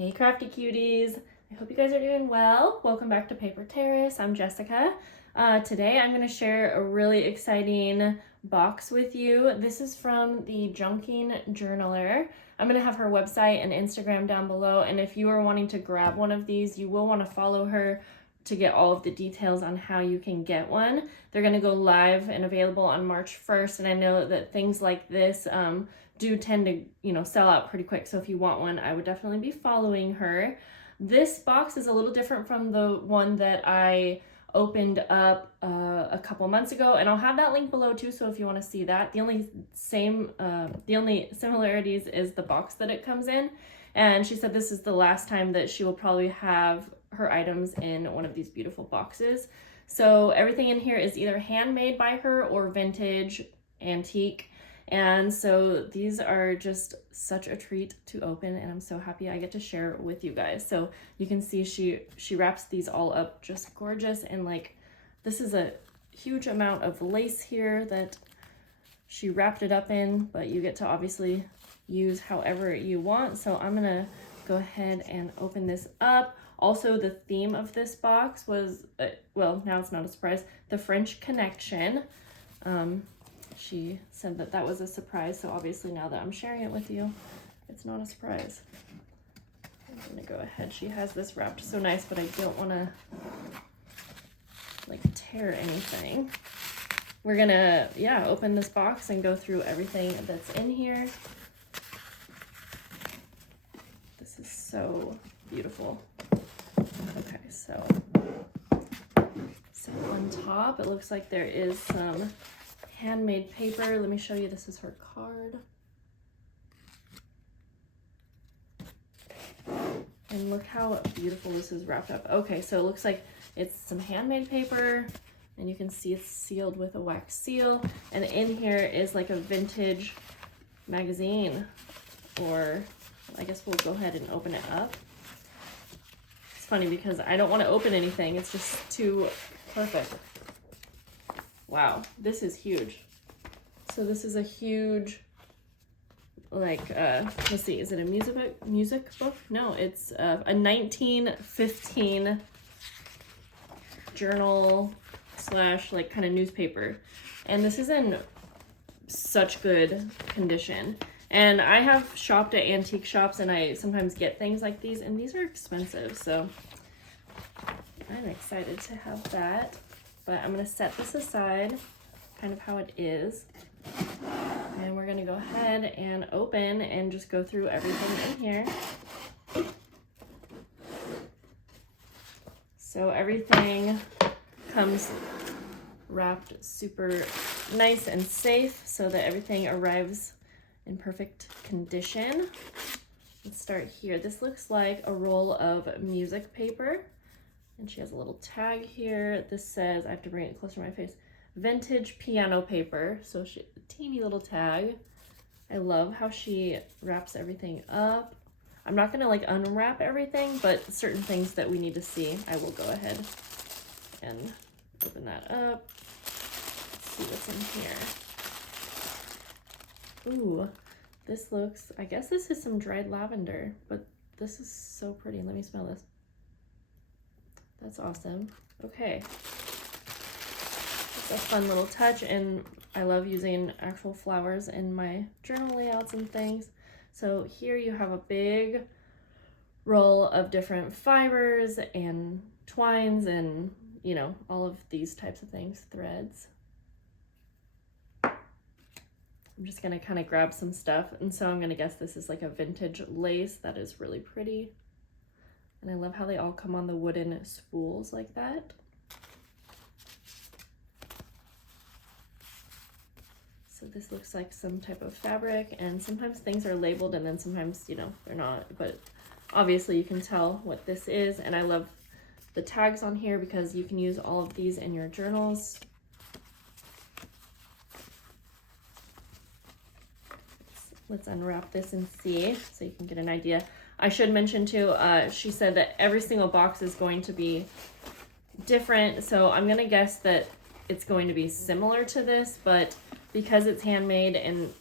Hey crafty cuties! I hope you guys are doing well. Welcome back to Paper Terrace. I'm Jessica. Today I'm going to share a really exciting box with you. This is from the Junking Journaler. I'm going to have her website and Instagram down below, and if you are wanting to grab one of these, you will want to follow her to get all of the details on how you can get one. They're going to go live and available on March 1st, and I know that things like this do tend to, sell out pretty quick. So if you want one, I would definitely be following her. This box is a little different from the one that I opened up a couple months ago, and I'll have that link below too, so if you want to see that. The only similarities is the box that it comes in, and she said this is the last time that she will probably have her items in one of these beautiful boxes. So everything in here is either handmade by her or vintage, antique. And so these are just such a treat to open, and I'm so happy I get to share it with you guys. So you can see she wraps these all up just gorgeous, and like this is a huge amount of lace here that she wrapped it up in, but you get to obviously use however you want. So I'm gonna go ahead and open this up. Also, the theme of this box was, well, now it's not a surprise, the French Connection. She said that that was a surprise, so obviously now that I'm sharing it with you, it's not a surprise. I'm gonna go ahead. She has this wrapped so nice, but I don't wanna like tear anything. We're gonna, open this box and go through everything that's in here. This is so beautiful. Okay, so on top, it looks like there is some handmade paper. Let me show you. This is her card. And look how beautiful this is wrapped up. Okay, so it looks like it's some handmade paper, and you can see it's sealed with a wax seal. And in here is like a vintage magazine, or I guess we'll go ahead and open it up. It's funny because I don't want to open anything. It's just too perfect. Wow, this is huge. So this is a huge, like, let's see, is it a music book? No, it's a 1915 journal slash like kind of newspaper. And this is in such good condition. And I have shopped at antique shops, and I sometimes get things like these, and these are expensive. So I'm excited to have that. But I'm going to set this aside, kind of how it is. And we're going to go ahead and open and just go through everything in here. So everything comes wrapped super nice and safe so that everything arrives in perfect condition. Let's start here. This looks like a roll of music paper. And she has a little tag here. This says, I have to bring it closer to my face, vintage piano paper. So a teeny little tag. I love how she wraps everything up. I'm not gonna like unwrap everything, but certain things that we need to see, I will go ahead and open that up. Let's see what's in here. Ooh, this looks, I guess this is some dried lavender, but this is so pretty. Let me smell this. That's awesome. Okay. It's a fun little touch, and I love using actual flowers in my journal layouts and things. So here you have a big roll of different fibers and twines and, all of these types of things, threads. I'm just gonna kind of grab some stuff, and so I'm gonna guess this is like a vintage lace that is really pretty. And I love how they all come on the wooden spools like that. So this looks like some type of fabric, and sometimes things are labeled and then sometimes, they're not, but obviously you can tell what this is. And I love the tags on here because you can use all of these in your journals. Let's unwrap this and see so you can get an idea. I should mention too, she said that every single box is going to be different. So I'm gonna guess that it's going to be similar to this, but because it's handmade and,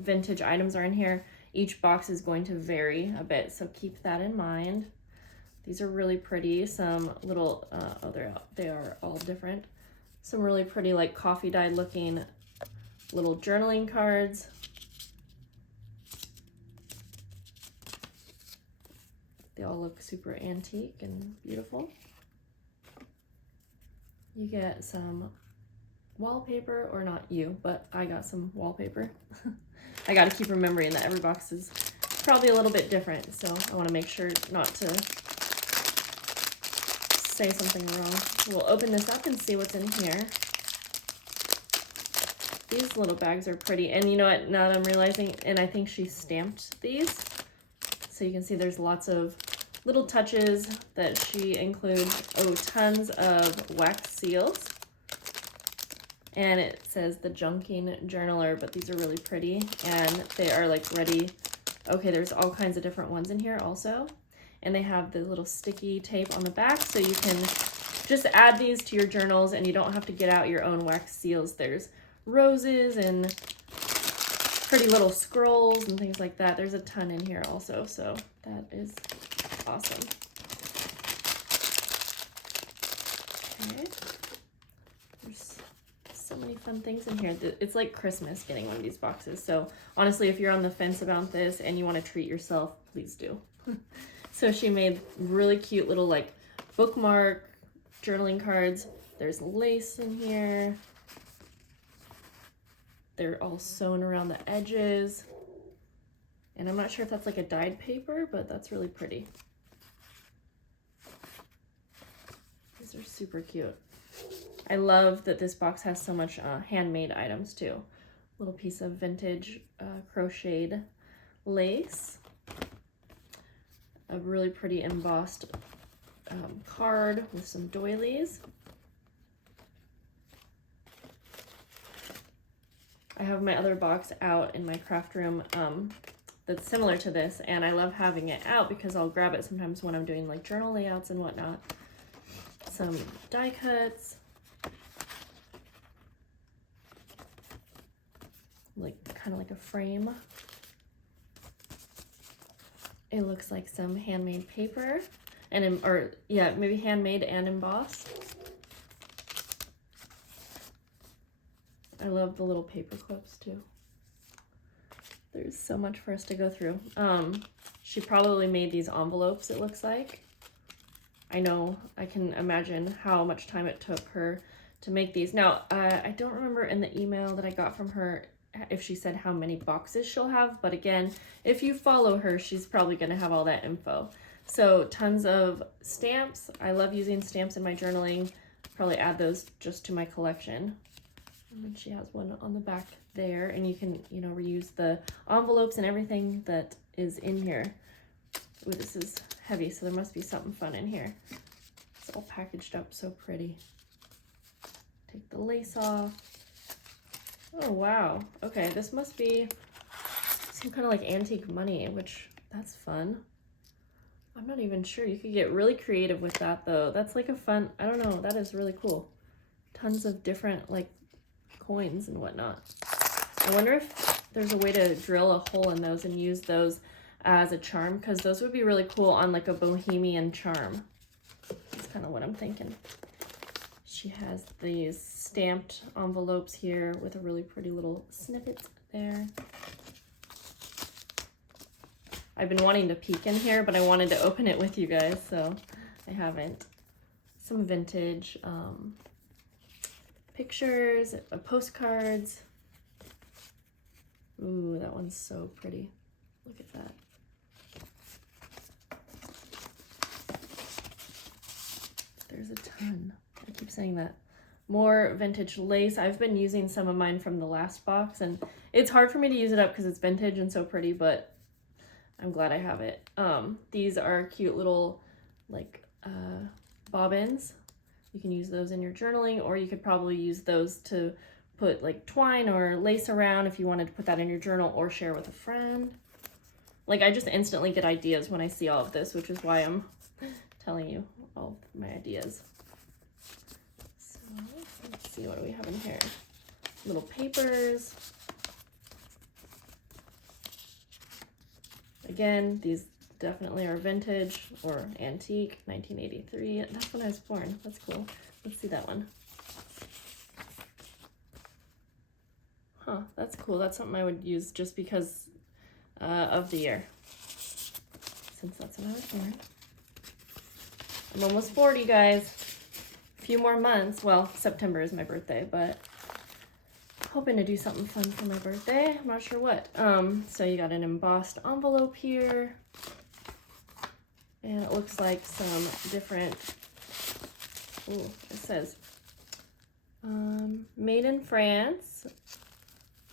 vintage items are in here, each box is going to vary a bit, so keep that in mind. These are really pretty. Some little, they are all different. Some really pretty like coffee dyed looking little journaling cards. They all look super antique and beautiful. You get some wallpaper, or not you, but I got some wallpaper. I got to keep remembering that every box is probably a little bit different, so I want to make sure not to say something wrong. We'll open this up and see what's in here. These little bags are pretty, and you know what, now that I'm realizing, and I think she stamped these, so you can see there's lots of little touches that she includes. Oh, tons of wax seals. And it says the Junking Journaler, but these are really pretty and they are like ready. Okay, there's all kinds of different ones in here also. And they have the little sticky tape on the back, so you can just add these to your journals and you don't have to get out your own wax seals. There's roses and pretty little scrolls and things like that. There's a ton in here also, so that is awesome. Okay. There's so many fun things in here. It's like Christmas getting one of these boxes. So honestly, if you're on the fence about this and you want to treat yourself, please do. So she made really cute little like bookmark journaling cards. There's lace in here. They're all sewn around the edges. And I'm not sure if that's like a dyed paper, but that's really pretty. These are super cute. I love that this box has so much handmade items too. Little piece of vintage crocheted lace. A really pretty embossed card with some doilies. I have my other box out in my craft room that's similar to this, and I love having it out because I'll grab it sometimes when I'm doing like journal layouts and whatnot. Some die cuts, like kind of like a frame. It looks like some handmade paper, and or yeah, maybe handmade and embossed. I love the little paper clips too. There's so much for us to go through. She probably made these envelopes, it looks like. I know, I can imagine how much time it took her to make these. Now, I don't remember in the email that I got from her if she said how many boxes she'll have, but again, if you follow her, she's probably going to have all that info. So tons of stamps. I love using stamps in my journaling. Probably add those just to my collection. And then she has one on the back there, and you can, you know, reuse the envelopes and everything that is in here. Ooh, this is heavy, so there must be something fun in here. It's all packaged up so pretty. Take the lace off. Oh, wow. Okay, this must be some kind of like antique money, which that's fun. I'm not even sure. You could get really creative with that though. That's like a fun, I don't know, that is really cool. Tons of different like coins and whatnot. I wonder if there's a way to drill a hole in those and use those as a charm, because those would be really cool on like a bohemian charm. That's kind of what I'm thinking. She has these stamped envelopes here with a really pretty little snippet there. I've been wanting to peek in here, but I wanted to open it with you guys, so I haven't. Some vintage pictures, postcards. Ooh, that one's so pretty. Look at that. There's a ton. I keep saying that. More vintage lace. I've been using some of mine from the last box, and it's hard for me to use it up because it's vintage and so pretty, but I'm glad I have it. These are cute little like bobbins. You can use those in your journaling, or you could probably use those to put like twine or lace around if you wanted to put that in your journal or share with a friend. Like, I just instantly get ideas when I see all of this, which is why I'm telling you all of my ideas. So let's see, what do we have in here? Little papers. Again, these definitely are vintage or antique, 1983. That's when I was born. That's cool. Let's see that one. Huh, that's cool. That's something I would use just because of the year. Since that's when I was born. I'm almost 40, guys. A few more months. Well, September is my birthday, but hoping to do something fun for my birthday. I'm not sure what. So you got an embossed envelope here. And it looks like some different, ooh, it says made in France.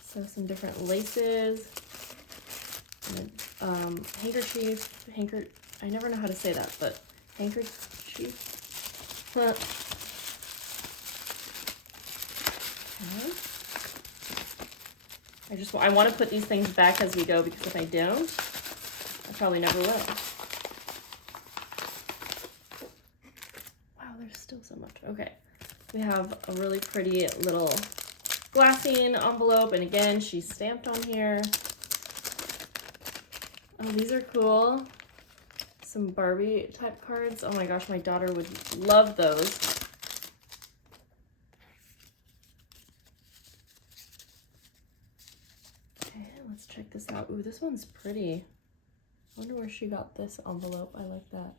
So some different laces, and, handkerchief, I never know how to say that, but handkerchief. Huh. Okay. I want to put these things back as we go, because if I don't, I probably never will. Wow, there's still so much. Okay, we have a really pretty little glassine envelope, and again, she's stamped on here. Oh, these are cool. Some Barbie type cards. Oh my gosh, my daughter would love those. Okay, let's check this out. Ooh, this one's pretty. I wonder where she got this envelope. I like that.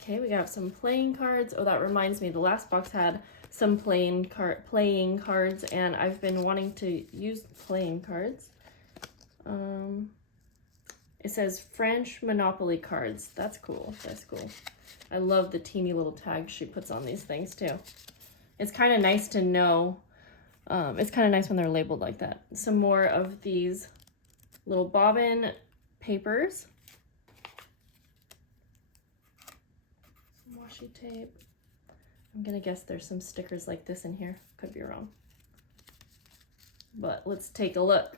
Okay, we got some playing cards. Oh, that reminds me, the last box had some playing cards, and I've been wanting to use playing cards. It says French Monopoly cards. That's cool. That's cool. I love the teeny little tags she puts on these things too. It's kind of nice to know. It's kind of nice when they're labeled like that. Some more of these little bobbin papers. Washi tape. I'm gonna guess there's some stickers like this in here. Could be wrong. But let's take a look.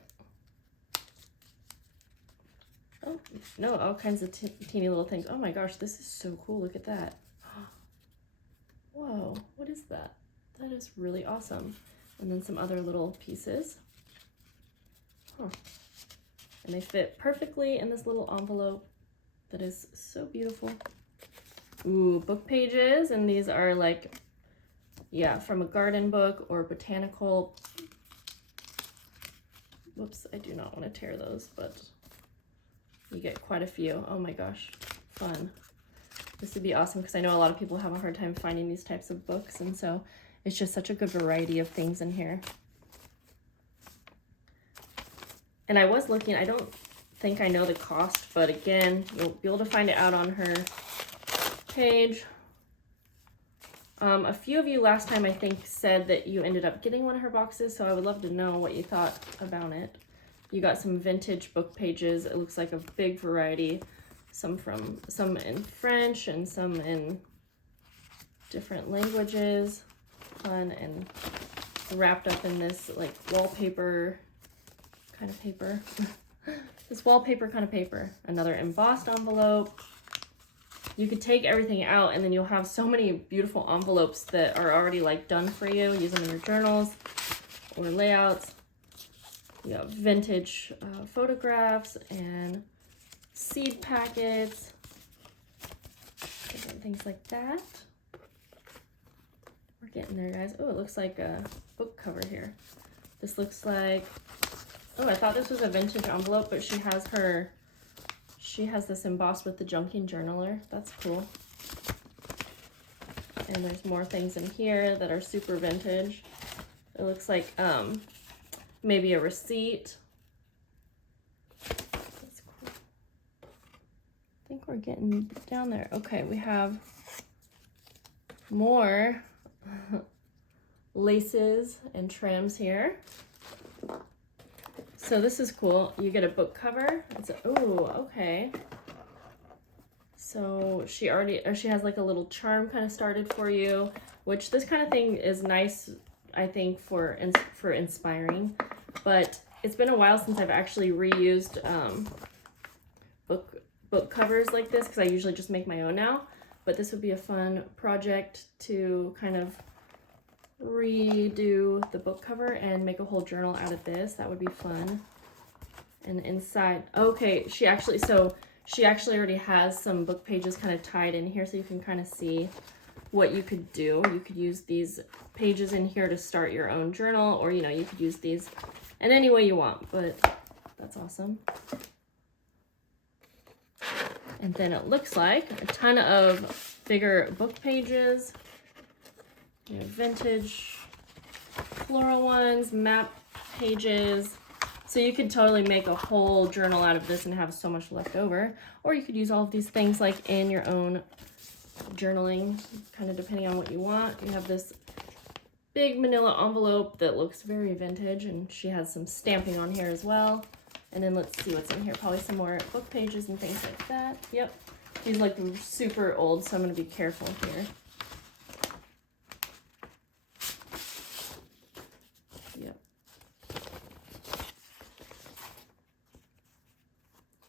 Oh, no, all kinds of teeny little things. Oh my gosh, this is so cool. Look at that. Whoa, what is that? That is really awesome. And then some other little pieces. Huh. And they fit perfectly in this little envelope that is so beautiful. Ooh, book pages, and these are like, yeah, from a garden book or botanical. Whoops, I do not want to tear those, but you get quite a few. Oh my gosh, fun. This would be awesome because I know a lot of people have a hard time finding these types of books, and so it's just such a good variety of things in here. And I was looking, I don't think I know the cost, but again, you'll be able to find it out on her page. A few of you last time, I think, said that you ended up getting one of her boxes, so I would love to know what you thought about it. You got some vintage book pages. It looks like a big variety. Some in French and some in different languages. Fun, and wrapped up in this like wallpaper kind of paper. This wallpaper kind of paper. Another embossed envelope. You could take everything out and then you'll have so many beautiful envelopes that are already like done for you. Use them in your journals or layouts. You have vintage photographs and seed packets, different things like that. We're getting there, guys. Oh, it looks like a book cover here. This looks like, oh, I thought this was a vintage envelope, but she has this embossed with the Junking Journaler. That's cool. And there's more things in here that are super vintage. It looks like maybe a receipt. That's cool. I think we're getting down there. Okay, we have more laces and trims here. So this is cool. You get a book cover. Oh, okay. So she has like a little charm kind of started for you, which this kind of thing is nice, I think, for inspiring. But it's been a while since I've actually reused book covers like this, because I usually just make my own now. But this would be a fun project to kind of redo the book cover and make a whole journal out of this. That would be fun. And inside, okay, she actually already has some book pages kind of tied in here, so you can kind of see what you could do. You could use these pages in here to start your own journal, or you know, you could use these in any way you want, but that's awesome. And then it looks like a ton of bigger book pages, you know, vintage floral ones, map pages. So you could totally make a whole journal out of this and have so much left over. Or you could use all of these things like in your own journaling, kind of depending on what you want. You have this big manila envelope that looks very vintage, and she has some stamping on here as well. And then let's see what's in here. Probably some more book pages and things like that. Yep. These look super old, so I'm going to be careful here. Yep.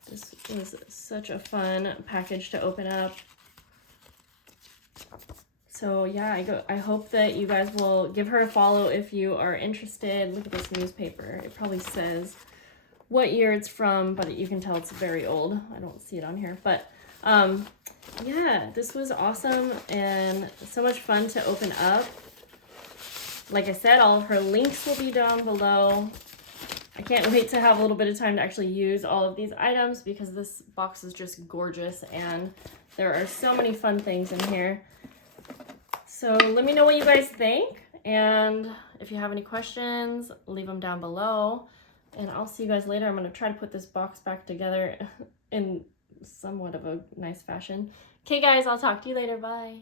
This was such a fun package to open up. So yeah, I hope that you guys will give her a follow if you are interested. Look at this newspaper. It probably says what year it's from, but you can tell it's very old. I don't see it on here, but yeah, this was awesome and so much fun to open up. Like I said, all of her links will be down below. I can't wait to have a little bit of time to actually use all of these items because this box is just gorgeous and there are so many fun things in here. So let me know what you guys think, and if you have any questions, leave them down below, and I'll see you guys later. I'm going to try to put this box back together in somewhat of a nice fashion. Okay guys, I'll talk to you later. Bye.